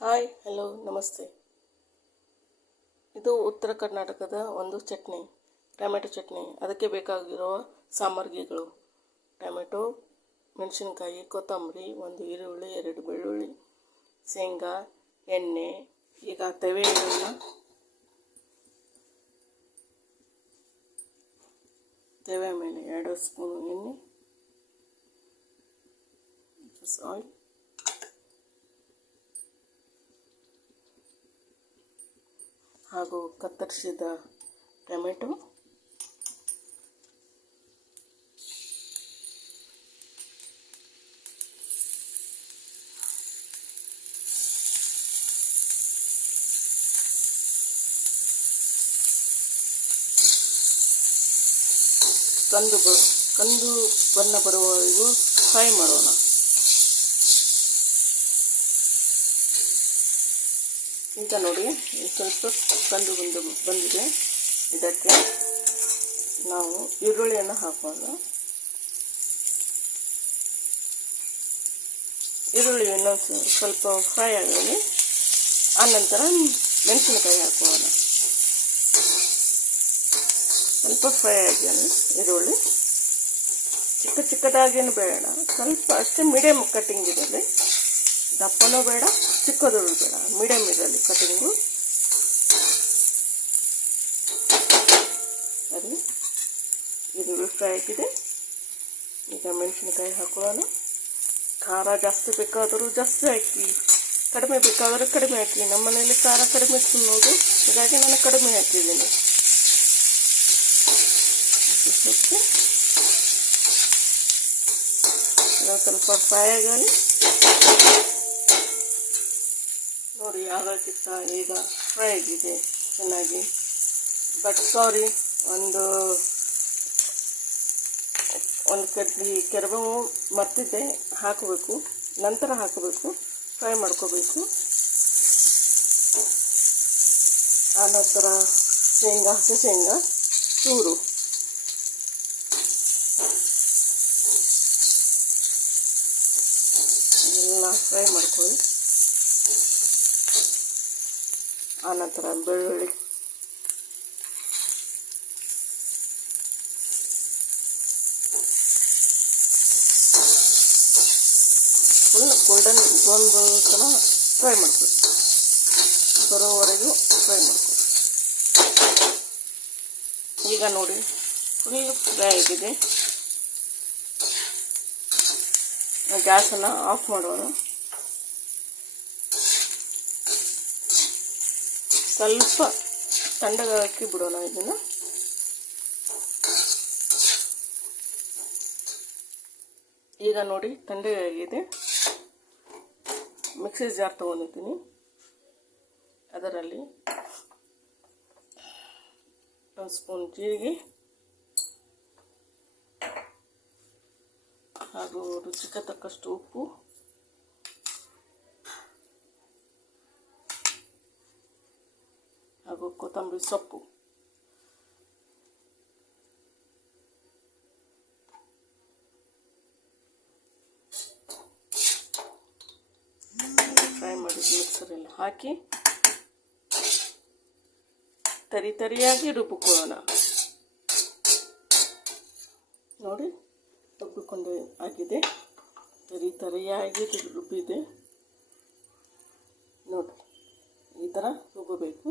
Hi hello ನಮಸ್ತೆ. ಇದು ಉತ್ತರ ಕರ್ನಾಟಕದ ಒಂದು ಚಟ್ನಿ, ಟೊಮೆಟೊ ಚಟ್ನಿ. ಅದಕ್ಕೆ ಬೇಕಾಗಿರುವ ಸಾಮಗ್ರಿಗಳು: ಟೊಮೆಟೊ, ಮೆಣಸಿನಕಾಯಿ, ಕೊತ್ತಂಬರಿ, ಒಂದು ಈರುಳ್ಳಿ, 2 ಬೆಳ್ಳುಳ್ಳಿ, ಶೇಂಗಾ, ಎಣ್ಣೆ. ಈಗ ತವೆ ಇಡೋಣ. ತವೆ ಮೇಲೆ 2 ಸ್ಪೂನ್ ಎಣ್ಣೆ, ಆಯಿಲ್, ಹಾಗೂ ಕತ್ತರಿಸಿದ ಟೊಮೆಟೊ, ಕಂದು ಬಣ್ಣ ಬರುವವರೆಗೂ ಫ್ರೈ ಮಾಡೋಣ. ಈಗ ನೋಡಿ, ಸ್ವಲ್ಪ ಕಂದು ಬಂದಿದೆ. ಇದಕ್ಕೆ ನಾವು ಈರುಳ್ಳಿಯನ್ನು ಹಾಕೋಣ. ಈರುಳ್ಳಿ ಇನ್ನೊಂದು ಸ್ವಲ್ಪ ಫ್ರೈ ಆಗಲಿ. ಆನಂತರ ಮೆಣಸಿನಕಾಯಿ ಹಾಕೋಣ. ಸ್ವಲ್ಪ ಫ್ರೈ ಆಗಲಿ ಈರುಳ್ಳಿ. ಚಿಕ್ಕದಾಗೇನು ಬೇಡ, ಸ್ವಲ್ಪ ಅಷ್ಟೇ ಮೀಡಿಯಮ್ ಕಟ್ಟಿಂಗ್ ಇರಲಿ. ದಪ್ಪನೂ ಬೇಡ, ಚಿಕ್ಕದು ಬೇಡ, ಮೀಡಿಯಮ್ ಇರಲಿ ಕಟ್ಟಿಂಗು. ಸರಿ, ಈರುಳ್ಳಿ ಫ್ರೈ ಆಗಿದೆ. ಈಗ ಮೆಣಸಿನಕಾಯಿ ಹಾಕೊಳ್ಳೋಣ. ಖಾರ ಜಾಸ್ತಿ ಬೇಕಾದರೂ ಜಾಸ್ತಿ ಹಾಕಿ, ಕಡಿಮೆ ಬೇಕಾದರೆ ಕಡಿಮೆ ಹಾಕಿ. ನಮ್ಮ ಮನೆಯಲ್ಲಿ ಖಾರ ಕಡಿಮೆ ತಿನ್ನೋದು, ಹೀಗಾಗಿ ನಾನು ಕಡಿಮೆ ಹಾಕಿದ್ದೀನಿ. ಸ್ವಲ್ಪ ಫ್ರೈ ಆಗಲಿ. ನೋಡಿ, ಆಗೋಕ್ಕಿಂತ ಈಗ ಫ್ರೈ ಆಗಿದೆ ಚೆನ್ನಾಗಿ. ಬಟ್ ಸಾರಿ, ಒಂದು ಕಡ್ಡಿ ಕೆರಬೇವು ಮರ್ತಿದ್ದೆ, ಹಾಕಬೇಕು. ನಂತರ ಹಾಕಬೇಕು, ಫ್ರೈ ಮಾಡ್ಕೋಬೇಕು. ಆನಂತರ ಹಸಿ ಶೇಂಗಾ ಚೂರು, ಎಲ್ಲ ಫ್ರೈ ಮಾಡ್ಕೊಳ್ಳಿ. ಆನಂತರ ಬೆಳ್ಳುಳ್ಳಿ, ಫುಲ್ ಗೋಲ್ಡನ್ ಬ್ರೌನ್ ತನಕ ಫ್ರೈ ಮಾಡ್ಕೊಳ್ಳಿ. ಬರೋವರೆಗೂ ಫ್ರೈ ಮಾಡ್ಕೊಳ್ಳಿ. ಈಗ ನೋಡಿ, ಫುಲ್ ಫ್ರೈ ಆಗಿದೆ. ಗ್ಯಾಸನ್ನು ಆಫ್ ಮಾಡೋಣ. ಸ್ವಲ್ಪ ತಣ್ಣಗಾಕಿ ಬಿಡೋಣ ಇದನ್ನು. ಈಗ ನೋಡಿ, ತಣ್ಣಗಾಗಿದೆ. ಮಿಕ್ಸಿ ಜಾರ್ ತೊಗೊಂಡಿದ್ದೀನಿ. ಅದರಲ್ಲಿ 1 ಸ್ಪೂನ್ ಜೀರಿಗೆ ಹಾಗೂ ರುಚಿಗೆ ತಕ್ಕಷ್ಟು ಉಪ್ಪು, ಹಾಗೂ ಕೊತ್ತಂಬರಿ ಸೊಪ್ಪು. ಫ್ರೈ ಮಾಡಿದ ಮಿಕ್ಸರೆಲ್ಲ ಹಾಕಿ ತರಿಯಾಗಿ ರುಬ್ಬಿಕೊಳ್ಳೋಣ. ನೋಡಿ, ರುಬ್ಬಿಕೊಂಡು ಆಗಿದೆ. ತರಿಯಾಗಿ ರುಬ್ಬಿದೆ. ನೋಡಿ, ಈ ಥರ ರುಬ್ಬಬೇಕು.